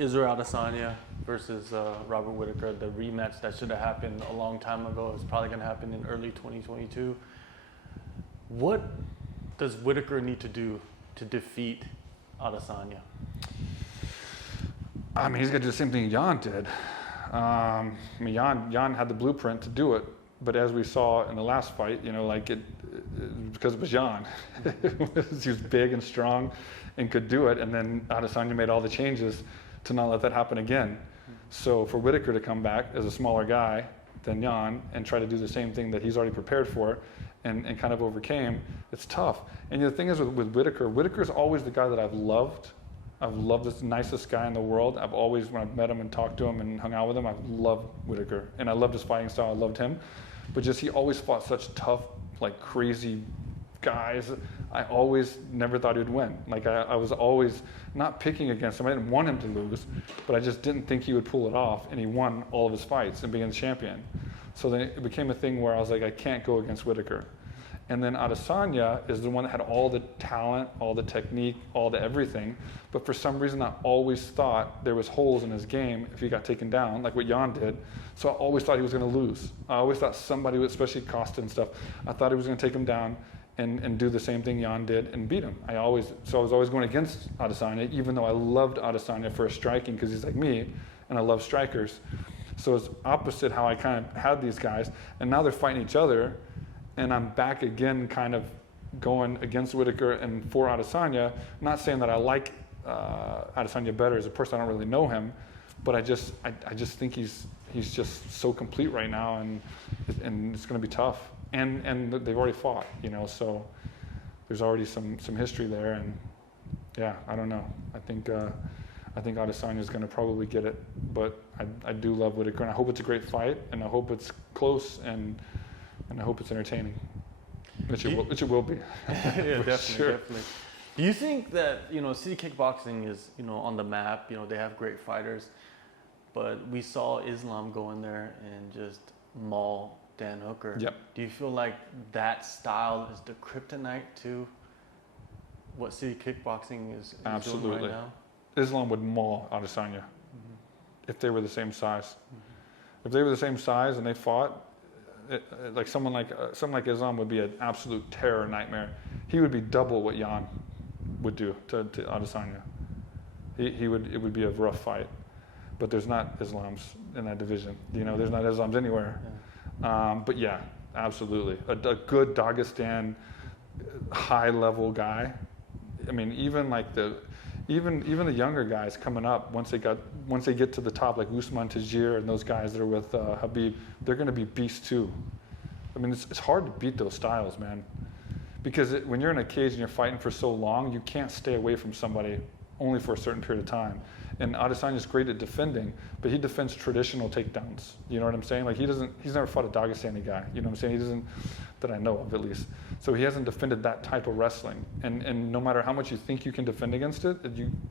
Israel Adesanya versus Robert Whittaker, the rematch that should have happened a long time ago. It's probably going to happen in early 2022. What does Whittaker need to do to defeat Adesanya? I mean, he's got to do the same thing Jan did. Jan had the blueprint to do it, but as we saw in the last fight, because it was Jan. He was big and strong and could do it, and then Adesanya made all the changes to not let that happen again. So for Whittaker to come back as a smaller guy than Jan and try to do the same thing that he's already prepared for and kind of overcame, it's tough. And the thing is with Whittaker, Whittaker's always the guy that I've loved. I've loved this nicest guy in the world. I've always, when I've met him and talked to him and hung out with him, I've loved Whittaker. And I loved his fighting style, I loved him. But just he always fought such tough, like crazy guys. I always never thought he'd win. Like I was always not picking against him. I didn't want him to lose, but I just didn't think he would pull it off. And he won all of his fights and became the champion. So then it became a thing where I was like, I can't go against Whittaker. And then Adesanya is the one that had all the talent, all the technique, all the everything. But for some reason, I always thought there was holes in his game if he got taken down, like what Jan did. So I always thought he was going to lose. I always thought somebody, especially Costa and stuff, I thought he was going to take him down and do the same thing Jan did and beat him. So I was always going against Adesanya, even though I loved Adesanya for his striking because he's like me, and I love strikers. So it's opposite how I kind of had these guys, and now they're fighting each other. And I'm back again kind of going against Whittaker and for Adesanya. Not saying that I like Adesanya better as a person. I don't really know him. But I just think he's just so complete right now, and it's going to be tough. And they've already fought, so there's already some history there. And yeah, I don't know. I think Adesanya is going to probably get it. But I do love Whittaker, and I hope it's a great fight, and I hope it's close, and I hope it's entertaining, which it will be. Yeah, definitely, sure. definitely. Do you think that, city kickboxing is, on the map, they have great fighters, but we saw Islam go in there and just maul Dan Hooker. Yep. Do you feel like that style is the kryptonite to what city kickboxing is Absolutely. doing right now? Islam would maul Adesanya if they were the same size. If they were the same size and they fought, like someone like Islam would be an absolute terror nightmare. He would be double what Jan would do to Adesanya. It would be a rough fight, but there's not Islams in that division. There's not Islams anywhere. Yeah. But yeah, absolutely, a good Dagestan high level guy. I mean, even the younger guys coming up, once they get to the top, like Usman Tajir and those guys that are with Habib, they're going to be beasts too. I mean, it's hard to beat those styles, man, because when you're in a cage and you're fighting for so long, you can't stay away from somebody only for a certain period of time. And Adesanya's great at defending, but he defends traditional takedowns. You know what I'm saying? Like he's never fought a Dagestani guy. You know what I'm saying? He doesn't, that I know of at least. So he hasn't defended that type of wrestling. And no matter how much you think you can defend against it,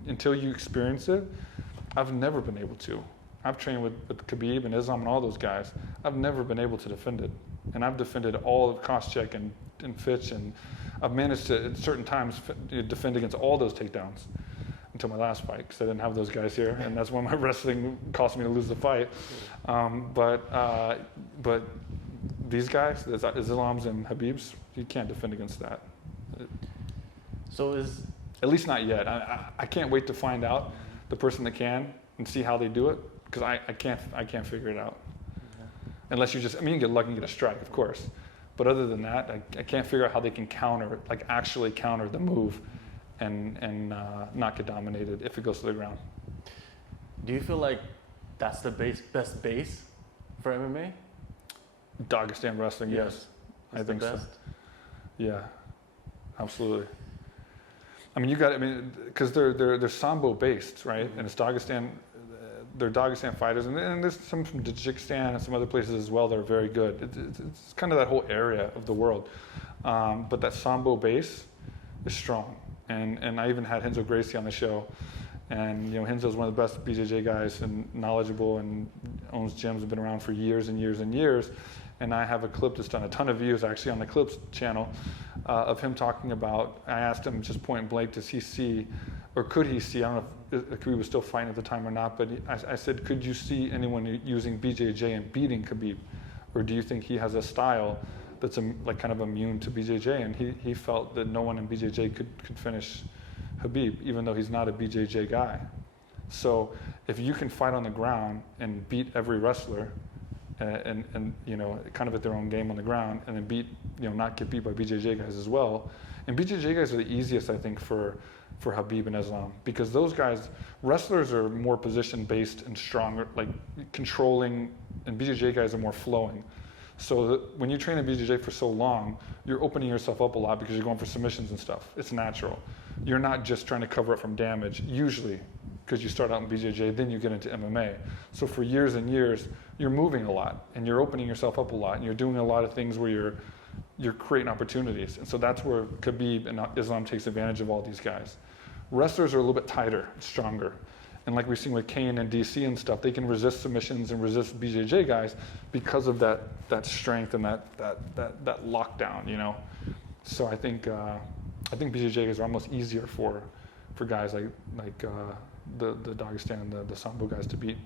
until you experience it, I've never been able to. I've trained with Khabib and Islam and all those guys. I've never been able to defend it. And I've defended all of Koscheck and Fitch, and I've managed to, at certain times, defend against all those takedowns until my last fight, because I didn't have those guys here, and that's when my wrestling cost me to lose the fight. But these guys, Islams and Habibs, you can't defend against that. So at least not yet. I can't wait to find out the person that can and see how they do it, because I can't figure it out. Unless you you get lucky and get a strike, of course. But other than that, I can't figure out how they can actually counter the move and not get dominated if it goes to the ground. Do you feel like that's the best base for MMA? Dagestan wrestling, yes. I think so. Yeah, absolutely. I mean, because they're Sambo based, right? And it's Dagestan. They're Dagestan fighters, and there's some from Tajikistan and some other places as well that are very good. It's kind of that whole area of the world. But that Sambo base is strong. And I even had Renzo Gracie on the show. And Renzo's one of the best BJJ guys and knowledgeable and owns gyms, have been around for years and years and years. And I have a clip that's done a ton of views actually on the Clips channel of him talking about, I asked him just point blank, does he see, or could he see, I don't know if Khabib was still fighting at the time or not, but I said, could you see anyone using BJJ and beating Khabib? Or do you think he has a style that's like kind of immune to BJJ? And he felt that no one in BJJ could finish Khabib, even though he's not a BJJ guy. So if you can fight on the ground and beat every wrestler, and you know, kind of at their own game on the ground, and then beat, you know, not get beat by BJJ guys as well. And BJJ guys are the easiest, I think, for Khabib and Islam, because those guys, wrestlers are more position based and stronger, like controlling, and BJJ guys are more flowing. So when you train in BJJ for so long, you're opening yourself up a lot because you're going for submissions and stuff. It's natural. You're not just trying to cover up from damage, usually, because you start out in BJJ, then you get into MMA. So for years and years, you're moving a lot, and you're opening yourself up a lot, and you're doing a lot of things where you're creating opportunities. And so that's where Khabib and Islam takes advantage of all these guys. Wrestlers are a little bit tighter, stronger. And like we've seen with Kane and DC and stuff, they can resist submissions and resist BJJ guys because of that strength and that lockdown, you know. So I think BJJ guys are almost easier for guys like the Dagestan, the Sambo guys to beat.